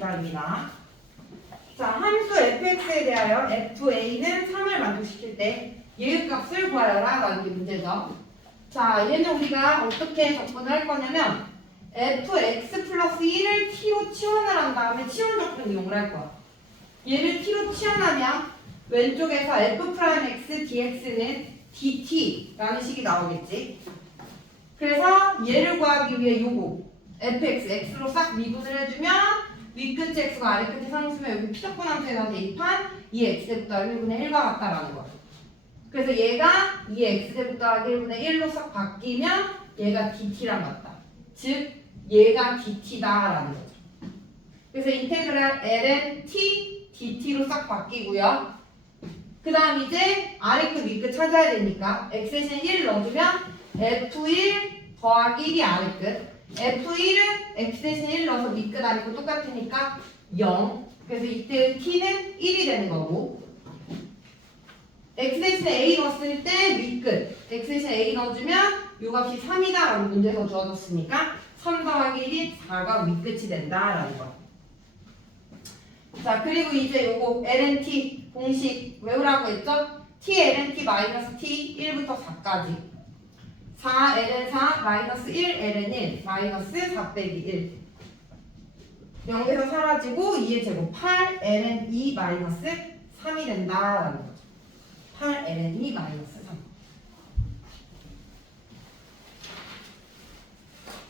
문장입니다. 자, 함수 fx에 대하여 fa는 3을 만족시킬 때 얘의 값을 구하여라 라는 게 문제죠. 자, 얘는 우리가 어떻게 접근을 할 거냐면 fx 플러스 1을 t로 치환을 한 다음에 치환 접근 이용을 할 거야. 얘를 t로 치환하면 왼쪽에서 f 프라임 x dx는 dt라는 식이 나오겠지. 그래서 얘를 구하기 위해 요거 fx x로 싹 미분을 해주면 윗끝 x가 아래 끝에 상수면 여기 함수에서 대입한 이 x제부터 1분의 1과 같다라는 거야. 그래서 얘가 이 x제부터 1분의 1로 싹 바뀌면 얘가 dt랑 같다. 즉 얘가 dt다라는 거죠. 그래서 인테그랄 ln t dt로 싹 바뀌고요. 그 다음 이제 아래 끝 윗끝 찾아야 되니까 x 대신 1을 넣어주면 f1 더하기 1이 아래 끝 f1은 x 대신 1 넣어서 끝 똑같으니까 0 그래서 이때 t는 1이 되는 거고 x 대신 a 넣었을 때 밑끝. X 대신 a 넣어주면 요 값이 3이다 라고 문제에서 주어졌으니까 3 더하기 1이 4가 밑끝이 된다 라는 거. 자 그리고 이제 요거 lnt 공식 외우라고 했죠? t lnt 마이너스 t 1부터 4까지 4 ln 4 마이너스 1 ln 1 마이너스 4 빼기 1 0에서 사라지고 2의 제곱 8 ln 2 마이너스 3이 된다라는 거죠. 8 ln 2 마이너스